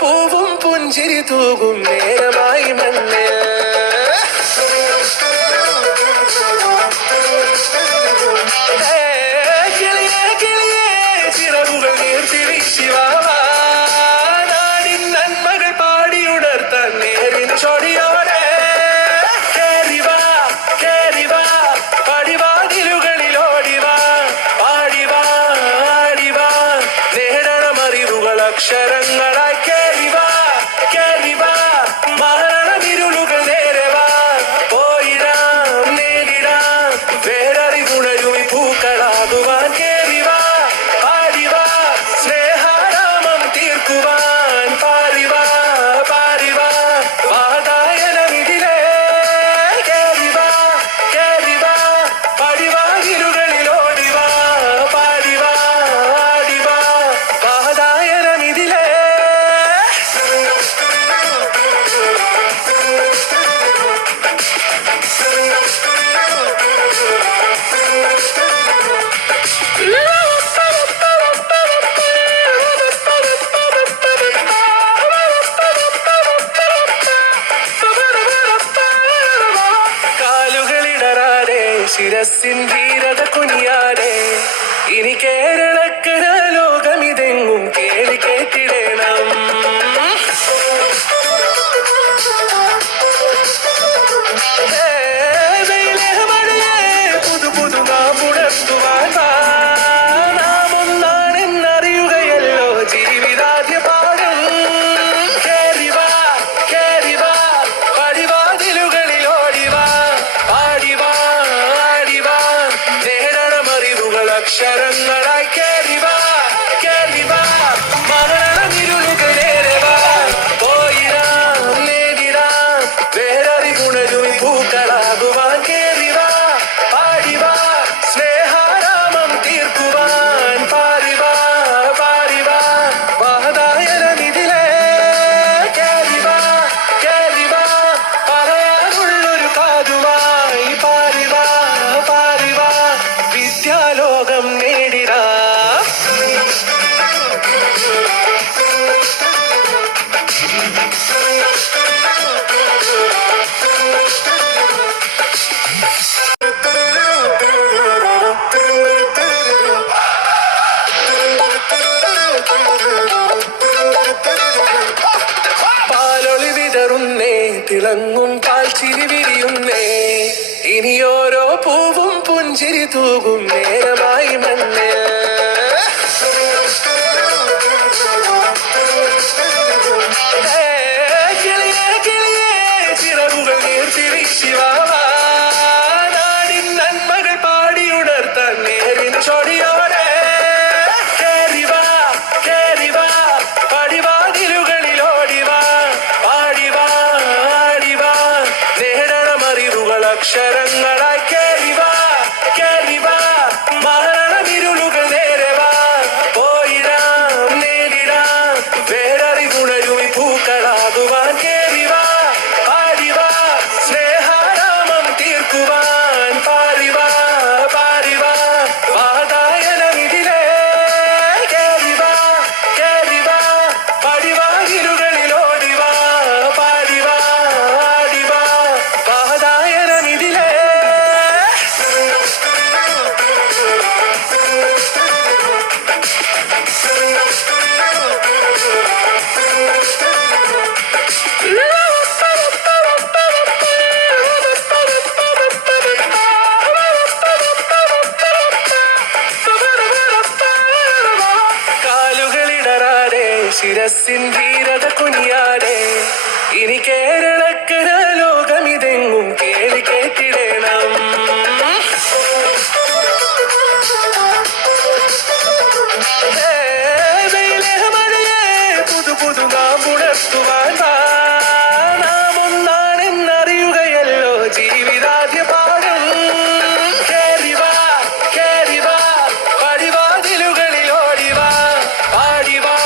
പൂവും പുഞ്ചിരി തൂകും നേരമായി മണ്ണിൽ. കിളിയേ കിളിയേ ചിറകുകൾ നീർത്തി വീശിവാവാ, നാടിൻ നന്മകൾ പാടിയുണർത്താൻ നേരിൻ ചൊടിയോടെ. കേറിവാ കേറിവാ പടിവാതിലുകളിലോടിവാ, പാടിവാ ആടിവാ നേടണമറിവുകൾ അക്ഷരങ്ങളായി. കേറിവാ കേറിവാ മരണവിരുളുകൾ നേരവാ, പോയിടാം നേരിടാം വേററിവുണരുമി പൂക്കളാകുവാൻ. കേറിവാ പാടിവാ സ്നേഹാരാമം തീർക്കുവാൻ, പാരിവാ പാരിവാ വാതായനമിതിലേ. കേറിവാ കേറിവാ പടിവാതിലുകളിലോടിവാ, പാടിവാ ആടിവാ വാതായനമിതിലേ. കാലുകളിടറാതെ ശിരസിൻ ധീരത കുനിയാതെ, ഇനി കേരളക്കര ലോകമിതെങ്ങും കേളി കേട്ടിടണം. പുതു പുതു നാമുണർത്തുവാൻ നാം ഒന്നാണെന്നറിയുകയല്ലോ ജീവിതാദ്യ പാഠം. കേറിവാ കേറിവാ പടിവാതിലുകളിലോടിവാ, പാടിവാ ആടിവാ നേടണമറിവുകൾ അക്ഷരങ്ങളായി. കേറിവാ കേറിവാ മരണവിരുളുകൾ നേരവാ, പോയിടാം നേരിടാം വേററിവുണരുമി പൂക്കളാകുവാൻ. കേറിവാ പാടിവാ സ്നേഹാരാമം തീർക്കുവാൻ, പാരിവാ പാരിവാ വാതായനമിതിലേ. കേറിവാ കേറിവാ പറയാനുള്ളൊരു കാതുമായി, പാരിവാ പാരിവാ വിദ്യാലോകം നേടിടാ. പാലൊളി വിതറുന്നേ തിളങ്ങും പാൽച്ചിരി വിരിയുന്നേ, ഇനിയോരോ പൂവും പുഞ്ചിരി തൂകും നേരമായി മണ്ണിൽ. കിളിയേ കിളിയേ ചിറകുകൾ നീർത്തി വീശിവാവാ, നാടിൻ നന്മകൾ പാടിയുണർത്താൻ നേരിൻ ചൊടിയോടെ. കേറിവാ കേറിവാ പടിവാതിലുകളിലോടിവാ, പാടിവാ ആടിവാ നേടണമറിവുകൾ അക്ഷരങ്ങളായി. കേറിവാ കേറിവാ മരണവിരുളുകൾ നേരവാ, പോയിടാം നേരിടാം വേററിവുണരുമി പൂക്കളാകുവാൻ. കേറിവാ പാടിവാ സ്നേഹാരാമം തീർക്കുവാൻ, പാരിവാ പാരിവാ വാതായനമിതിലേ. കേറിവാ കേറിവാ പടിവാതിലുകളിലോടിവാ, പാടിവാ ആടിവാ വാതായനമിതിലേ. കാലുകളിടറാതെ ശിരസിൻ ധീരത കുനിയാതെ, ഇനി കേരളക്കര ലോകമിതെങ്ങും കേളി കേട്ടിടണം. പുതു പുതു നാമുണർത്തുവാൻ നാം ഒന്നാണെന്നറിയുകയല്ലോ ജീവിതാദ്യ പാഠം. കേറിവാ കേറിവാ പടിവാതിലുകളിലോടിവാ, പാടിവാ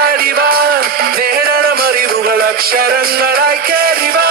ആടിവാ നേടണമറിവുകൾ അക്ഷരങ്ങളായി. കേറിവാ